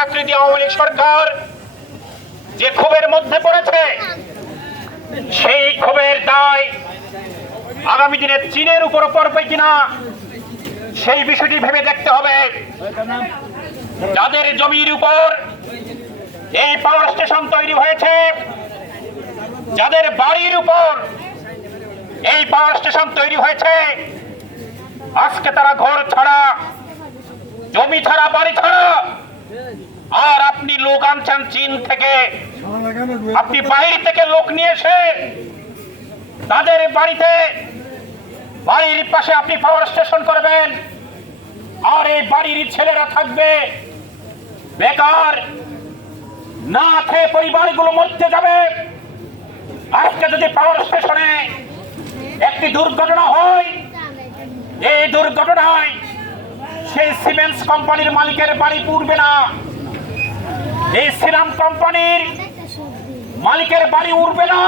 চাকরি দিয়ে আওয়ামী লীগ সরকার যে ক্ষোভের মধ্যে পড়েছে, সেই ক্ষোভের দায় আগামী দিনে চীনের উপর পড়বে কিনা, সেই বিষয়টি ভেবে দেখতে হবে। যাদের জমির উপর এই পাওয়ার স্টেশন তৈরি হয়েছে, যাদের বাড়ির উপর এই পাওয়ার স্টেশন তৈরি হয়েছে, আজকে তারা ঘর ছাড়া, জমি ছাড়া, বাড়ি ছাড়া লোক আনছেন চীন থেকে। আপনি বাইরে থেকে লোক নিয়ে এসে তাদের বাড়িতে, বাড়ির পাশে আপনি পাওয়ার স্টেশন করবেন। আর এই বাড়ির ছেলেরা থাকবে। বেকার, না খেয়ে পরিবারগুলো মরতে যাবে। আজকে যদি পাওয়ার স্টেশনে একটি দুর্ঘটনা হয়, এই দুর্ঘটনায় সেই সিমেন্টস কোম্পানির মালিকের বাড়ি পুড়বে না। এই সিরাম কোম্পানির মালিকের বাড়ি উড়বে না,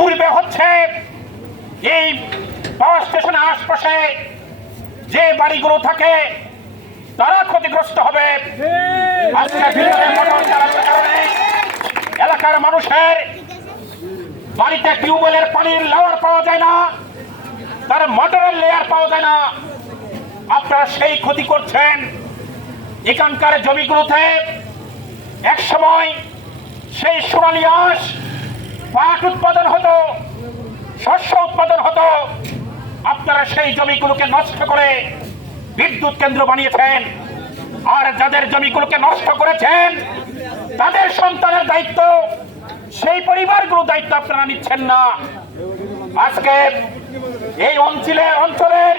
উড়বে হচ্ছে এই পাওয়ার স্টেশনের আশপাশে যে বাড়িগুলো থাকে, তারা ক্ষতিগ্রস্ত হবে। এলাকার মানুষের বাড়িতে টিউবওয়েলের পানির লেয়ার পাওয়া যায় না, তার মোটরের লেয়ার পাওয়া যায় না। আপনারা সেই ক্ষতি করছেন। এখানকার জমিগুলোতে এক সময় সেই সোনালি আঁশ পাট উৎপাদন হতো, শস্য উৎপাদন হতো। আপনারা সেই জমিগুলোকে নষ্ট করে বিদ্যুৎ কেন্দ্র বানিয়েছেন। আর যাদের জমিগুলোকে নষ্ট করেছেন, তাদের সন্তানের দায়িত্ব, সেই পরিবারগুলোর দায়িত্ব আপনারা নিচ্ছেন না। আজকে এই অঞ্চলে অঞ্চলের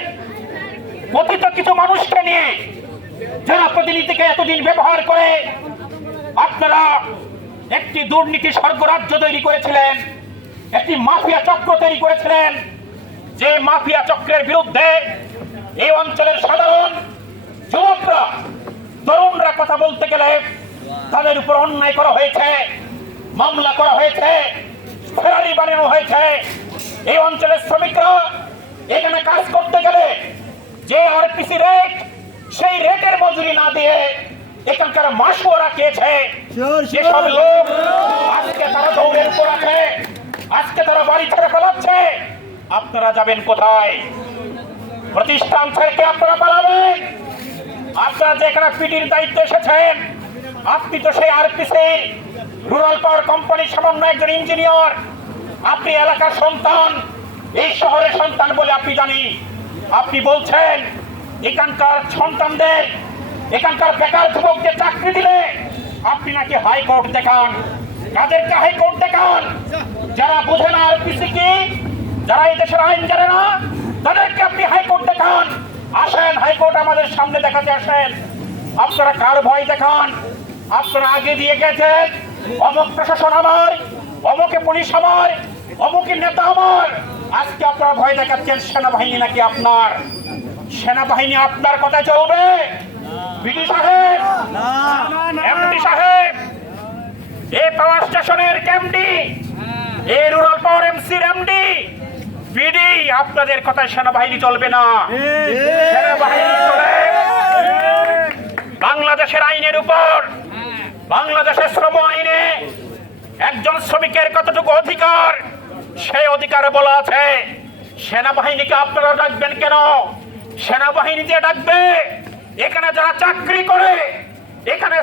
কথিত কিছু মানুষকে নিয়ে যারা প্রতিনিধিকে এতদিন ব্যবহার করে আপনারা একটি দুর্নীতি স্বর্গরাজ্য তৈরি করেছিলেন, একটি মাফিয়া চক্র তৈরি করেছিলেন, যে মাফিয়া চক্রের বিরুদ্ধে এই অঞ্চলের সাধারণ যুবকরা, তরুণরা কথা বলতে গেলে তাদের উপর অন্যায় করা হয়েছে, মামলা করা হয়েছে, ফেরারি বানানো হয়েছে। এই অঞ্চলের শ্রমিকরা এখানে কাজ করতে গেলে যে আরপিসি রেট, সেই রেটের মজুরি না দিয়ে এখানকার মাসুয়ারা খেয়েছে যেসব লোক আজকে তারা দৌড়ের উপর আছে। আজকে তারা বাড়ি ছেড়ে পালাচ্ছে। আপনারা যাবেন কোথায়? প্রতিষ্ঠান থেকে আপনারা পালাবেন। আপনারা যেখানে পিটির দায়িত্ব এসেছেন আপনি তো সেই আরপিসি রুরাল পাওয়ার কোম্পানির সামান্য একজন ইঞ্জিনিয়ার আপনি এলাকার সন্তান এই শহরের সন্তান বলে আপনি জানি। আপনি বলছেন এখানকার সন্তানদের এখানকার বেকার যুবককে চাকরি দিলে আপনি নাকি হাইকোর্ট দেখান কাদেরকে হাইকোর্ট দেখান। যারা বোঝে না আরপিসি কি, যারা এই দেশের আইন জানে না, তাদেরকে আপনি হাইকোর্ট দেখান। আসেন হাইকোর্ট আমাদের সামনে দেখাতে আসেন। আপনারা কার ভয় দেখান? আপনারা আগে দিয়ে গেছেন, অমুক প্রশাসন আমার, অমুকে পুলিশ আমার অমুকের নেতা আমার। আজকে আপনারা ভয় দেখাচ্ছেন, সেনাবাহিনী নাকি আপনার? সেনাবাহিনী আপনার কথা চলবে? বিডি সাহেব। এমডি সাহেব। এই পাওয়ার স্টেশনের কেমডি এই রুরাল পাওয়ার এমসির এমডি বিডি আপনাদের কথায় সেনাবাহিনী চলবে না। সেনাবাহিনী চলে। বাংলাদেশের আইনের উপর। বাংলাদেশের শ্রম আইনে একজন শ্রমিকের কতটুকু অধিকার সেই অধিকারে বলা আছে। সেনাবাহিনীকে আপনারা ডাকবেন কেন? সেনাবাহিনী যে ডাকবে এখানে যারা চাকরি করে এখানে